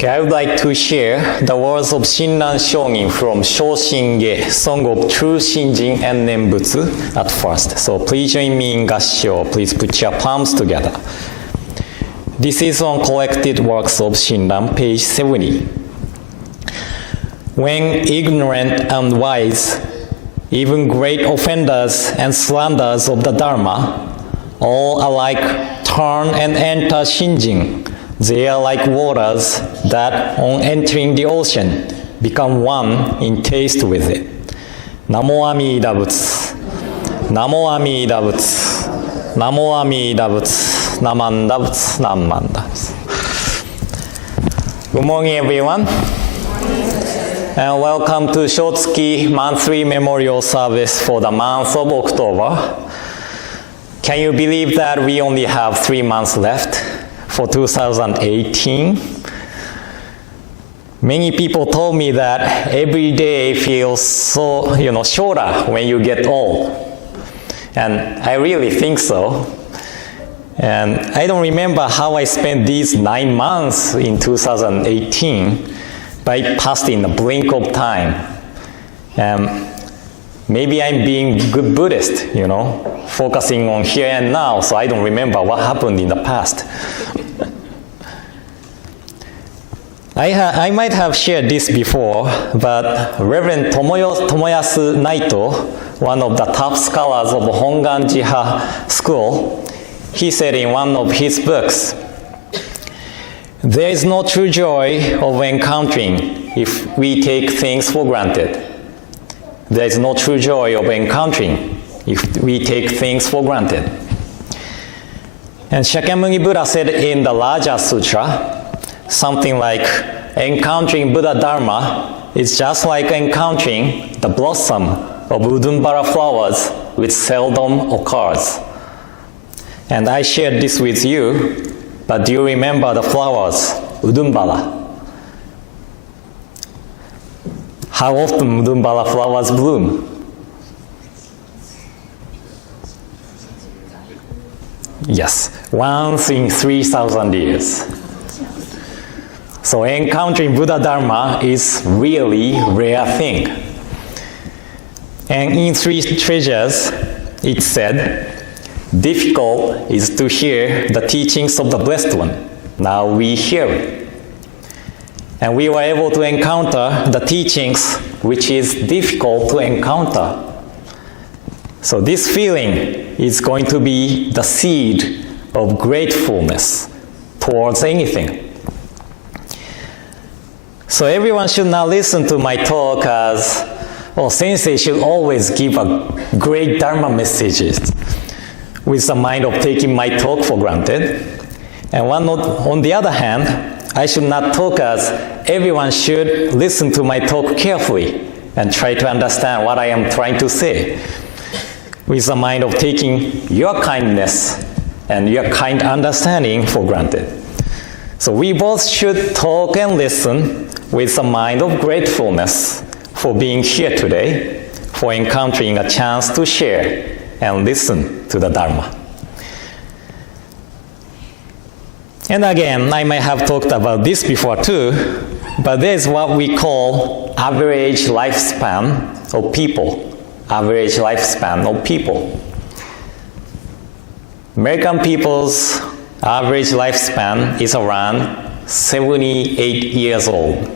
Okay, I would like to share the words of Shinran Shōnin from Shōshinge, Song of True Shinjin and Nembutsu at first. So please join me in Gassho. Please put your palms together. This is on Collected Works of Shinran, page 70. When ignorant and wise, even great offenders and slanderers of the Dharma, all alike turn and enter Shinjin. They are like waters that, on entering the ocean, become one in taste with it. Namo Amida Butsu. Namo Amida Butsu. Namo Amida Butsu. Namanda Butsu. Namanda Butsu. Good morning, everyone. And welcome to Shotsuki monthly memorial service for the month of October. Can you believe that we only have 3 months left for 2018? Many people told me that every day feels so, shorter when you get old. And I really think so. And I don't remember how I spent these 9 months in 2018, but it passed in a blink of time. Maybe I'm being good Buddhist, focusing on here and now, so I don't remember what happened in the past. I might have shared this before, but Reverend Tomoyasu Naito, one of the top scholars of Hongwanji-ha school, he said in one of his books, "There is no true joy of encountering if we take things for granted. There is no true joy of encountering if we take things for granted." And Shakyamuni Buddha said in the Raja Sutra, something like, encountering Buddha Dharma is just like encountering the blossom of Udumbara flowers, which seldom occurs. And I shared this with you, but do you remember the flowers, Udumbara? How often Udumbara flowers bloom? Yes, once in 3,000 years. So encountering Buddha Dharma is really rare thing. And in Three Treasures, it said, difficult is to hear the teachings of the Blessed One. Now we hear it. And we were able to encounter the teachings which is difficult to encounter. So this feeling is going to be the seed of gratefulness towards anything. So everyone should now listen to my talk as, Sensei should always give a great Dharma messages with the mind of taking my talk for granted. And on the other hand, I should not talk as everyone should listen to my talk carefully and try to understand what I am trying to say, with the mind of taking your kindness and your kind understanding for granted. So we both should talk and listen with a mind of gratefulness for being here today, for encountering a chance to share and listen to the Dharma. And again, I might have talked about this before too, but there's what we call average lifespan of people. Average lifespan of people. American people's average lifespan is around 78 years old.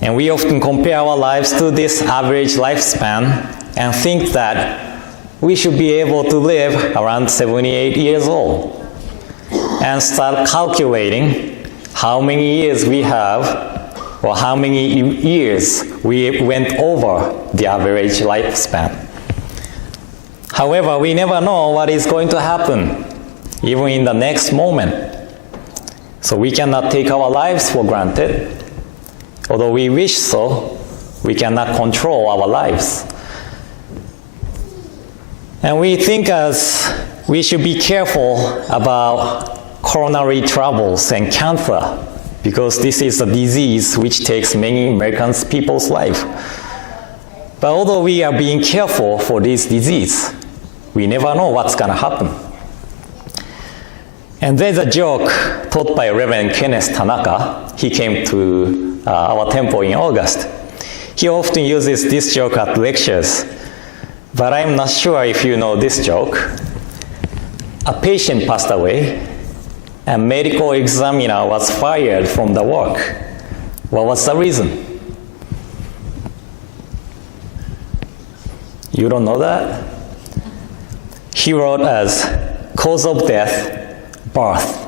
And we often compare our lives to this average lifespan and think that we should be able to live around 78 years old. And start calculating how many years we have or how many years we went over the average lifespan. However, we never know what is going to happen, even in the next moment. So we cannot take our lives for granted. Although we wish so, we cannot control our lives. And we think as we should be careful about coronary troubles and cancer, because this is a disease which takes many American people's life. But although we are being careful for this disease, we never know what's going to happen. And there's a joke taught by Reverend Kenneth Tanaka. He came to our temple in August. He often uses this joke at lectures, but I'm not sure if you know this joke. A patient passed away, and medical examiner was fired from the work. What was the reason? You don't know that? He wrote as cause of death, birth.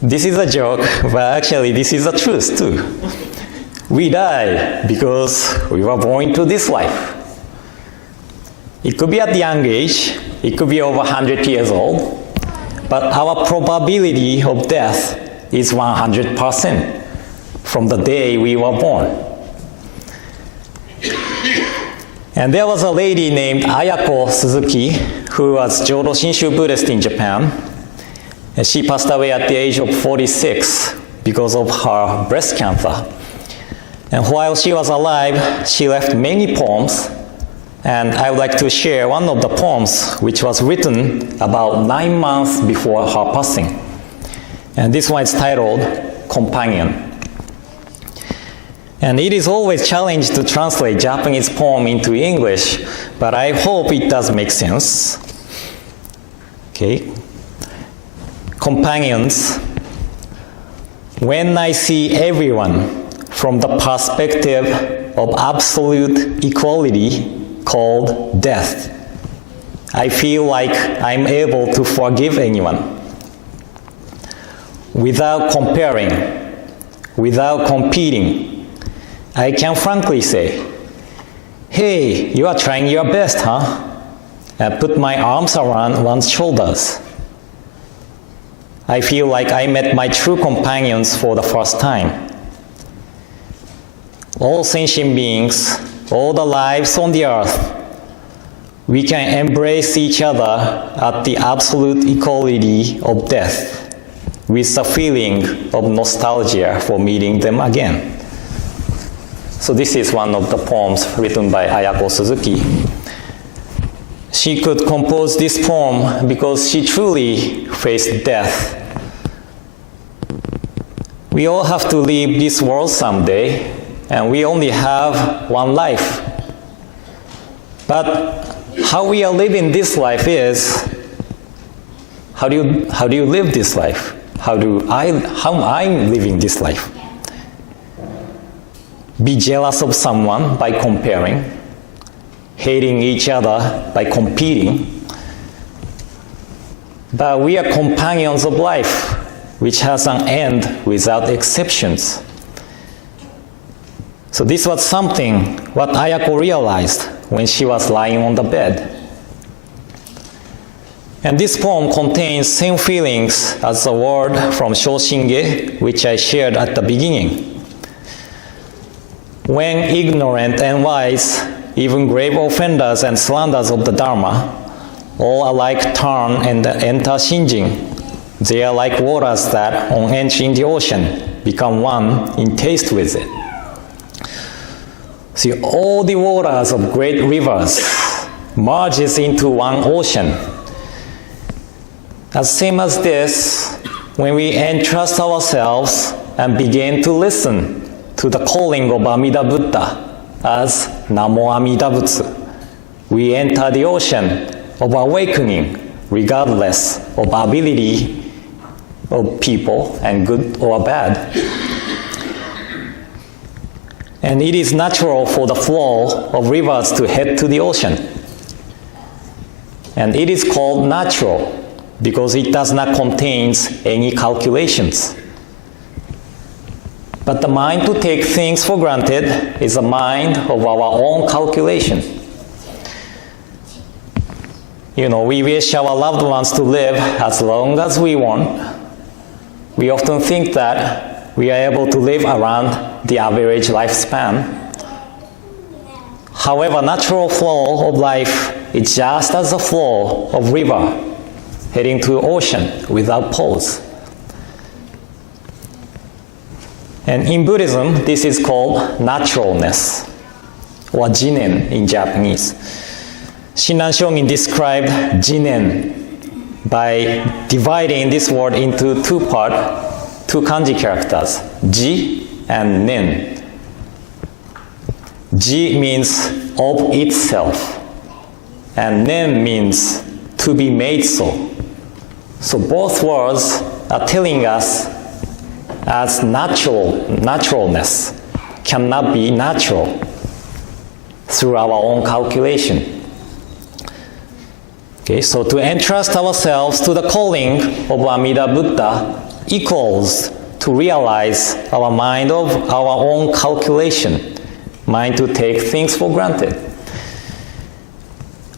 This is a joke, but actually this is the truth too. We die because we were born into this life. It could be at a young age, it could be over 100 years old, but our probability of death is 100% from the day we were born. And there was a lady named Ayako Suzuki who was Jodo Shinshu Buddhist in Japan. And she passed away at the age of 46 because of her breast cancer. And while she was alive, she left many poems. And I would like to share one of the poems which was written about 9 months before her passing. And this one is titled Companion. And it is always challenging to translate Japanese poem into English, but I hope it does make sense. Okay. Companions, when I see everyone from the perspective of absolute equality called death, I feel like I'm able to forgive anyone. Without comparing, without competing, I can frankly say, hey, you are trying your best, huh? And put my arms around one's shoulders. I feel like I met my true companions for the first time. All sentient beings, all the lives on the earth, we can embrace each other at the absolute equality of death with the feeling of nostalgia for meeting them again. So this is one of the poems written by Ayako Suzuki. She could compose this poem because she truly faced death. We all have to leave this world someday, and we only have one life. But how we are living this life is, how do you live this life? How I'm living this life? Be jealous of someone by comparing, hating each other by competing. But we are companions of life, which has an end without exceptions. So this was something what Ayako realized when she was lying on the bed. And this poem contains same feelings as the word from Shoshinge, which I shared at the beginning. When ignorant and wise, even grave offenders and slanderers of the Dharma, all alike turn and enter Shinjin, they are like waters that, on entering the ocean, become one in taste with it. See, all the waters of great rivers merges into one ocean. As same as this, when we entrust ourselves and begin to listen to the calling of Amida Buddha as Namo Amida Butsu, we enter the ocean of awakening regardless of ability of people and good or bad. And it is natural for the flow of rivers to head to the ocean. And it is called natural because it does not contain any calculations. But the mind to take things for granted is a mind of our own calculation. You know, we wish our loved ones to live as long as we want. We often think that we are able to live around the average lifespan. However, natural flow of life is just as a flow of river heading to ocean without pause. And in Buddhism, this is called naturalness, or jinen in Japanese. Shinran Shongin described jinen, by dividing this word into two kanji characters, ji and nen. Ji means of itself, and nen means to be made so. So both words are telling us as naturalness cannot be natural through our own calculation. Okay, so to entrust ourselves to the calling of Amida Buddha equals to realize our mind of our own calculation, mind to take things for granted.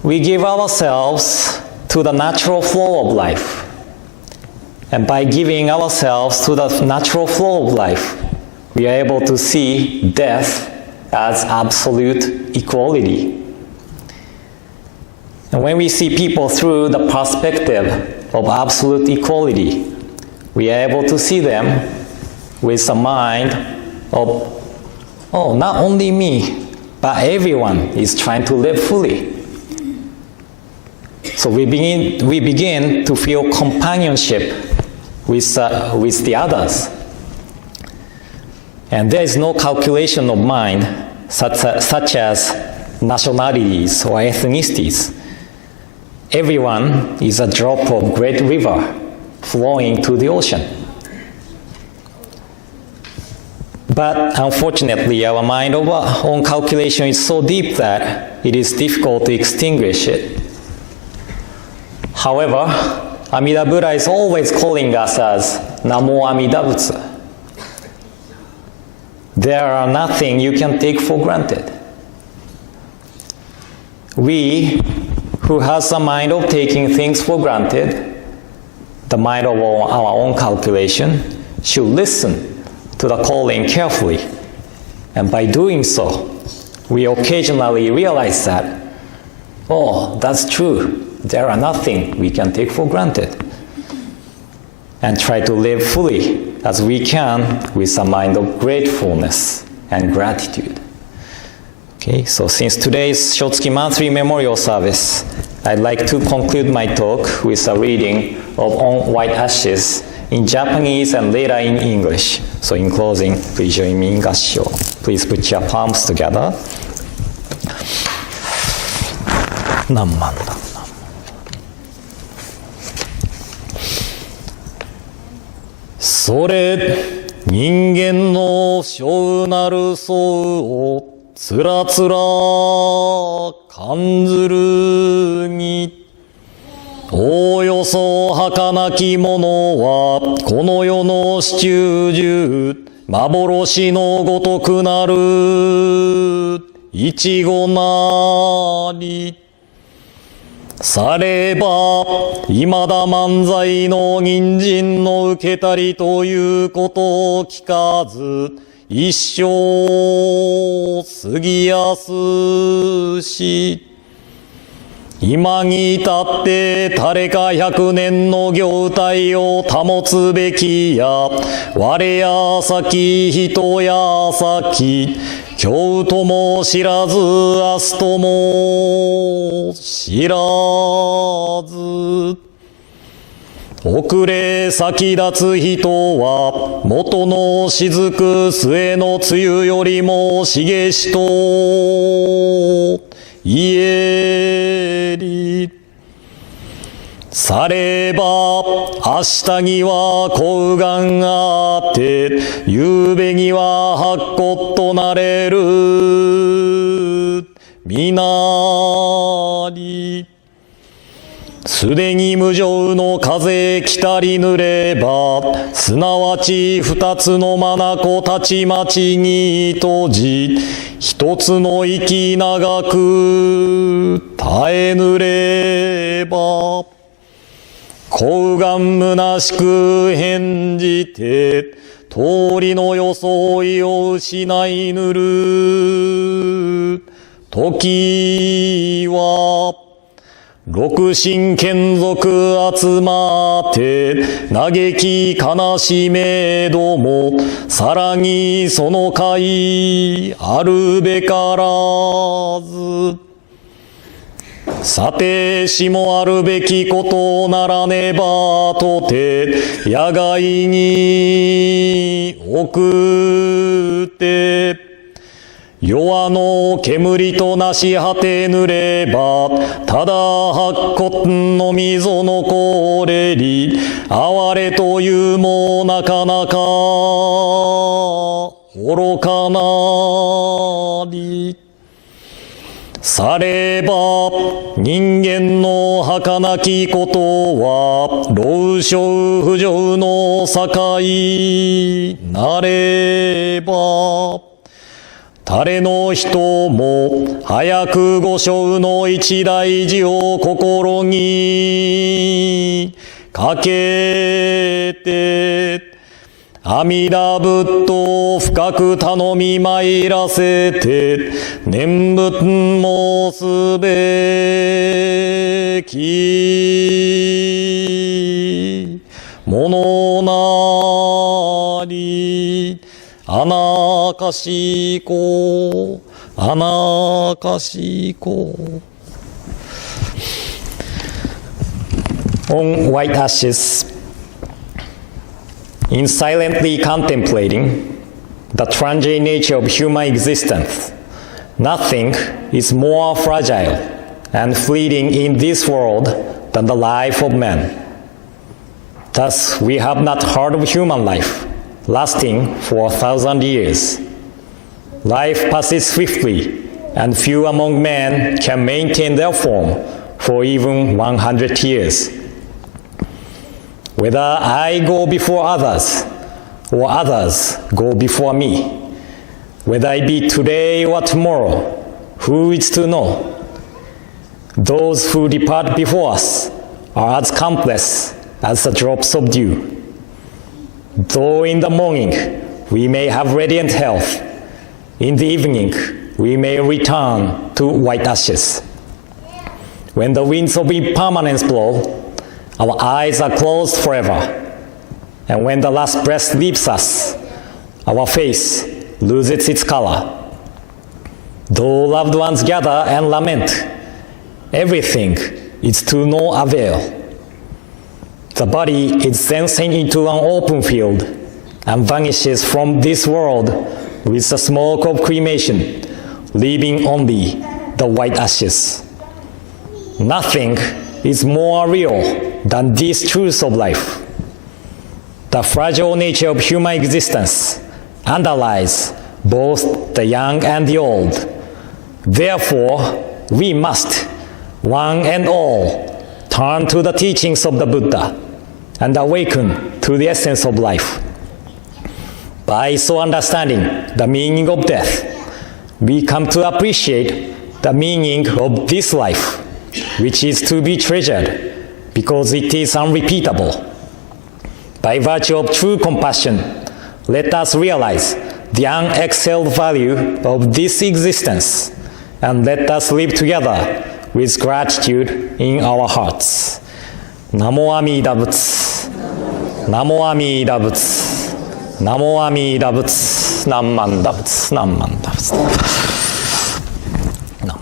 We give ourselves to the natural flow of life. And by giving ourselves to the natural flow of life, we are able to see death as absolute equality. And when we see people through the perspective of absolute equality, we are able to see them with a mind of, oh, not only me, but everyone is trying to live fully. So we begin to feel companionship with the others. And there is no calculation of mind such as nationalities or ethnicities. Everyone is a drop of great river flowing to the ocean. But unfortunately, our mind of our own calculation is so deep that it is difficult to extinguish it. However, Amida Buddha is always calling us as Namo Amida Butsu. There are nothing you can take for granted. We who has a mind of taking things for granted, the mind of our own calculation, should listen to the calling carefully. And by doing so, we occasionally realize that, oh, that's true. There are nothing we can take for granted. And try to live fully as we can with a mind of gratefulness and gratitude. Okay, so since today's Shotsuki monthly memorial service, I'd like to conclude my talk with a reading of On White Ashes in Japanese and later in English. So in closing, please join me in Gassho. Please put your palms together. Namman. それ人間の性なる相をつらつら感ずるにおおよそ儚きものはこの世の始終中幻のごとくなるいちごなりされば、未だ漫才の人参の受けたりということを聞かず、一生過ぎやすし、今に至って誰か100年の業態を保つべきや、我や先人や先、今日とも知らず明日とも知らず遅れ先立つ人は元の雫末の梅雨よりも茂しと言えりされば明日には幸願あって夕べには白骨となれる皆りすでに無常の風来たり濡ればすなわち二つの眼たちまちに閉じ一つの息長く耐えぬれば幸願虚しく返じて通りの装いを失いぬる時は六神眷属集まって嘆き悲しめどもさらにその会あるべからずさてしもあるべきことならねばとて野外に送って弱の煙となし果てぬればただ白骨の溝のこれり哀れというもなかなか愚かなりされば人間の儚きことは老少不浄の境なれば誰の人も早く御生の一大事を心にかけて阿弥陀仏と深く頼み参らせて念仏もすべきものなりあなかしこあなかしこ On white ashes, in silently contemplating the transient nature of human existence, nothing is more fragile and fleeting in this world than the life of man. Thus, we have not heard of human life lasting for 1,000 years. Life passes swiftly, and few among men can maintain their form for even 100 years. Whether I go before others, or others go before me, whether I be today or tomorrow, who is to know? Those who depart before us are as countless as the drops of dew. Though in the morning we may have radiant health, in the evening we may return to white ashes. When the winds of impermanence blow, our eyes are closed forever. And when the last breath leaves us, our face loses its color. Though loved ones gather and lament, everything is to no avail. The body is then sent into an open field and vanishes from this world with the smoke of cremation, leaving only the white ashes. Nothing is more real than these truths of life. The fragile nature of human existence underlies both the young and the old. Therefore, we must, one and all, turn to the teachings of the Buddha and awaken to the essence of life. By so understanding the meaning of death, we come to appreciate the meaning of this life, which is to be treasured because it is unrepeatable. By virtue of true compassion, let us realize the unexcelled value of this existence, and let us live together with gratitude in our hearts. Namo Amida Butsu. Namo Amida Butsu. Namo Amida Butsu. Nammanda Butsu. Nammanda Butsu. Nam